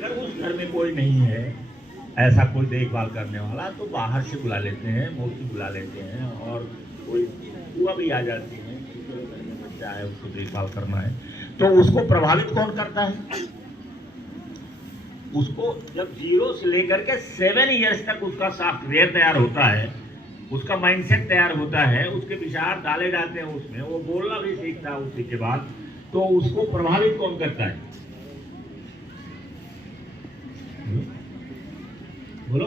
अगर उस घर में कोई नहीं है ऐसा कोई देखभाल करने वाला तो बाहर से बुला लेते हैं, मौसी बुला लेते हैं और कोई बुआ भी आ जाती है। घर में बच्चा है उसको देखभाल करना है तो उसको प्रभावित कौन करता है? उसको जब 0 से लेकर के 7 इयर्स तक उसका सॉफ्टवेयर तैयार होता है, उसका माइंडसेट तैयार होता है, उसके विचार डाले जाते हैं उसमें, वो बोलना भी सीखता है उसी के बाद, तो उसको प्रभावित कौन करता है? बोलो।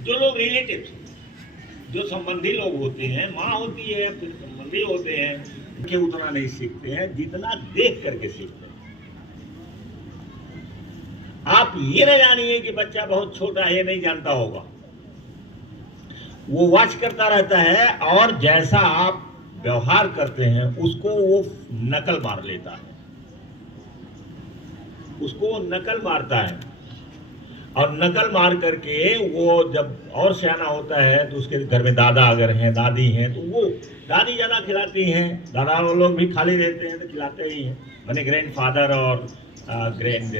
जो लोग रिलेटिव, जो संबंधी लोग होते हैं, माँ होती है, फिर संबंधी होते हैं, कि उतना नहीं सीखते हैं जितना देख करके सीखते हैं। आप ये न जानिए कि बच्चा बहुत छोटा है, नहीं जानता होगा, वो वॉच करता रहता है और जैसा आप व्यवहार करते हैं उसको वो नकल मार लेता है, उसको नकल मारता है और नकल मार करके वो जब और सियाना होता है तो उसके घर में दादा अगर हैं, दादी हैं, तो वो दादी ज़्यादा खिलाती हैं, दादा वो लोग भी खाली रहते हैं तो खिलाते ही हैं, मैंने ग्रैंड फादर और ग्रैंड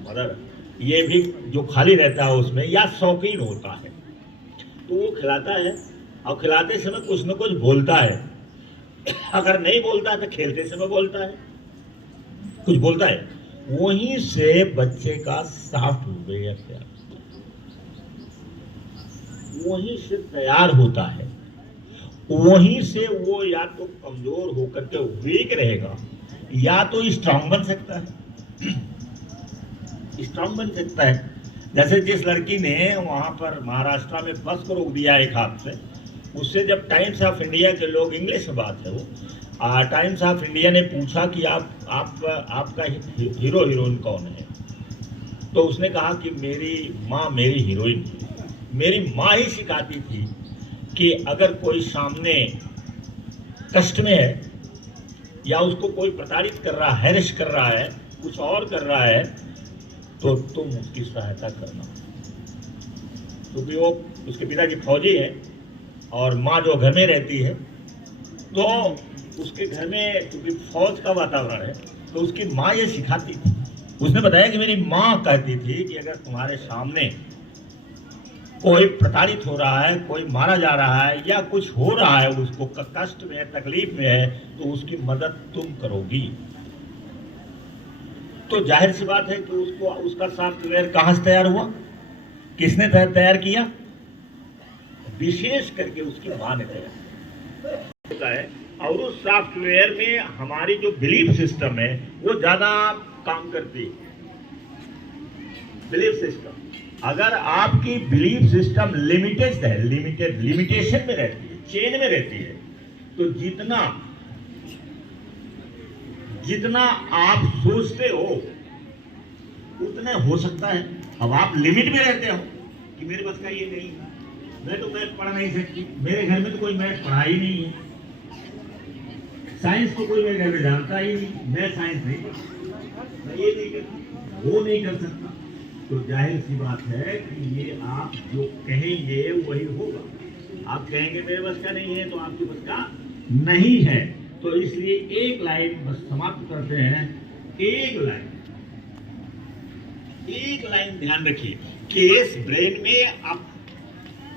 मदर ये भी जो खाली रहता है उसमें या शौकीन होता है तो वो खिलाता है और खिलाते समय कुछ न कुछ बोलता है। अगर नहीं बोलता है तो खेलते समय बोलता है, कुछ बोलता है, वहीं से बच्चे का सॉफ्टवेयर तैयार, वहीं से तैयार होता है, वहीं से वो या तो कमजोर होकर के वीक रहेगा या तो स्ट्रांग बन सकता है, स्ट्रांग बन सकता है। जैसे जिस लड़की ने वहां पर महाराष्ट्र में बस को रोक दिया एक हाथ से, उससे जब टाइम्स ऑफ इंडिया के लोग, इंग्लिश में बात है वो, टाइम्स ऑफ इंडिया ने पूछा कि आपका हीरो हीरोइन कौन है, तो उसने कहा कि मेरी माँ मेरी हीरोइन थी, मेरी माँ ही सिखाती थी कि अगर कोई सामने कष्ट में है या उसको कोई प्रताड़ित कर रहा है, हैरेस कर रहा है, कुछ और कर रहा है, तो तुम उसकी सहायता करना, क्योंकि वो उसके पिताजी फौजी है और माँ जो घर में रहती है, तो उसके घर में क्योंकि फौज का वातावरण है तो उसकी माँ ये सिखाती थी। उसने बताया कि मेरी माँ कहती थी कि अगर तुम्हारे सामने कोई प्रताड़ित हो रहा है, कोई मारा जा रहा है या कुछ हो रहा है, उसको कष्ट में है, तकलीफ में है, तो उसकी मदद तुम करोगी। तो जाहिर सी बात है कि उसको उसका सॉफ्टवेयर कहाँ से तैयार हुआ, किसने तैयार किया? विशेष करके उसकी माँ ने तैयार होता है। और उस सॉफ्टवेयर में हमारी जो बिलीफ सिस्टम है वो ज्यादा काम करती है। बिलीफ सिस्टम, अगर आपकी बिलीफ सिस्टम लिमिटेड है, लिमिटेशन में रहती है, चेन में रहती है, तो जितना आप सोचते हो उतने हो सकता है। अब आप लिमिट में रहते हो कि मेरे बस का ये नहीं है, मैं तो मैथ पढ़ नहीं सकती, मेरे घर में तो कोई मैथ पढ़ा ही नहीं है, साइंस को कोई मेरे घर में जानता ही नहीं, मैं साइंस नहीं पढ़ता, मैं ये नहीं करता, वो नहीं कर सकता, तो जाहिर सी बात है कि ये आप जो कहेंगे वही होगा। आप कहेंगे मेरे बस का नहीं है तो आपके बस का नहीं है। तो इसलिए एक लाइन बस समाप्त करते हैं, एक लाइन ध्यान रखिए कि इस ब्रेन में आप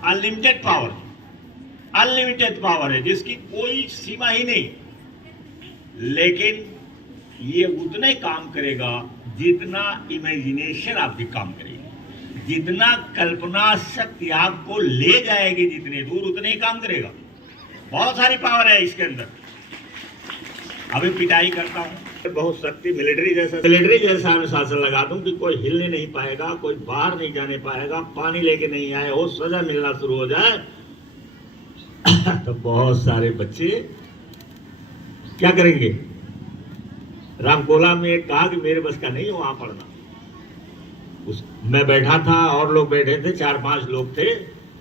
अनलिमिटेड पावर है जिसकी कोई सीमा ही नहीं, लेकिन ये उतने काम करेगा जितना इमेजिनेशन आपकी काम करेगी, जितना कल्पना शक्ति आपको ले जाएगी जितने दूर, उतने ही काम करेगा। बहुत सारी पावर है इसके अंदर। अभी पिटाई करता हूँ, बहुत शक्ति, मिलिट्री जैसा मैं शासन लगा दूं कि कोई हिलने नहीं पाएगा, कोई बाहर नहीं जाने पाएगा, पानी लेके नहीं आए हो, सजा मिलना शुरू हो जाए तो बहुत सारे बच्चे क्या करेंगे? रामकोला में कहा कि मेरे बस का नहीं, वहां पढ़ना। मैं बैठा था और लोग बैठे थे, 4-5 लोग थे,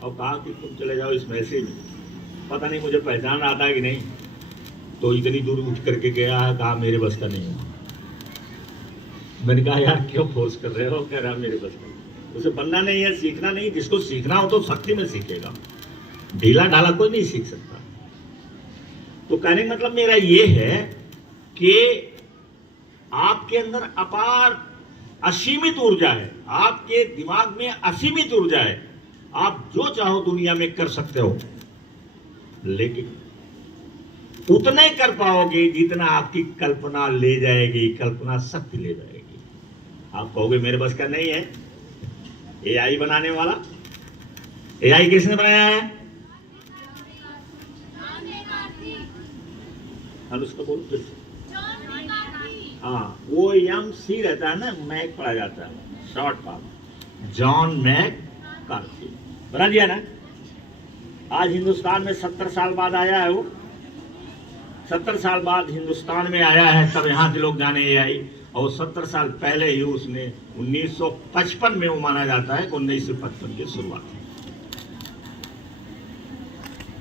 और कहा कि तुम चले जाओ इस मैसेज में। पता नहीं मुझे पहचान आता है कि नहीं, तो इतनी दूर उठ करके गया है, कहा मेरे बस का नहीं। मैंने कहा यार क्यों फोर्स कर रहे हो? कह रहा मेरे बस का। उसे बनना नहीं है, सीखना नहीं, जिसको सीखना हो तो शक्ति में सीखेगा, ढीला ढाला कोई नहीं सीख सकता। तो कहने का मतलब मेरा ये है कि आपके अंदर अपार असीमित ऊर्जा है, आपके दिमाग में असीमित ऊर्जा है, आप जो चाहो दुनिया में कर सकते हो, लेकिन उतने कर पाओगे जितना आपकी कल्पना ले जाएगी, कल्पना शक्ति ले जाएगी। आप कहोगे मेरे बस का नहीं है। एआई बनाने वाला, एआई किसने बनाया है? उसको बोलो। हाँ, वो MC रहता है ना, मैक पढ़ा जाता है, short form, John McCarthy बना दिया ना। आज हिंदुस्तान में 70 साल बाद आया है वो, 70 साल बाद हिंदुस्तान में आया है, तब यहाँ के लोग जाने एआई। और 70 साल पहले ही उसने 1955 में वो माना जाता है, 1955 की शुरुआत।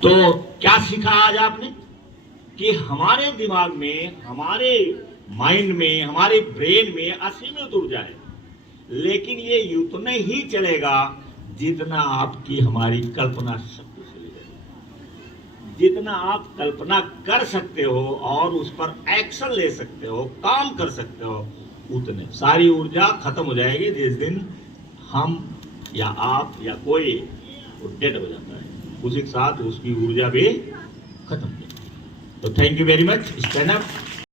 तो क्या सीखा आज आपने? कि हमारे दिमाग में, हमारे माइंड में, हमारे ब्रेन में असीमित ऊर्जा है, लेकिन ये उतने ही चलेगा जितना आपकी हमारी कल्पना शक्ति चली जाएगी। जितना आप कल्पना कर सकते हो और उस पर एक्शन ले सकते हो, काम कर सकते हो, उतने सारी ऊर्जा खत्म हो जाएगी जिस दिन हम या आप या कोई डेड हो जाता है, उसी के साथ उसकी ऊर्जा भी खत्म हो जाती है। तो thank you very much. Stand up.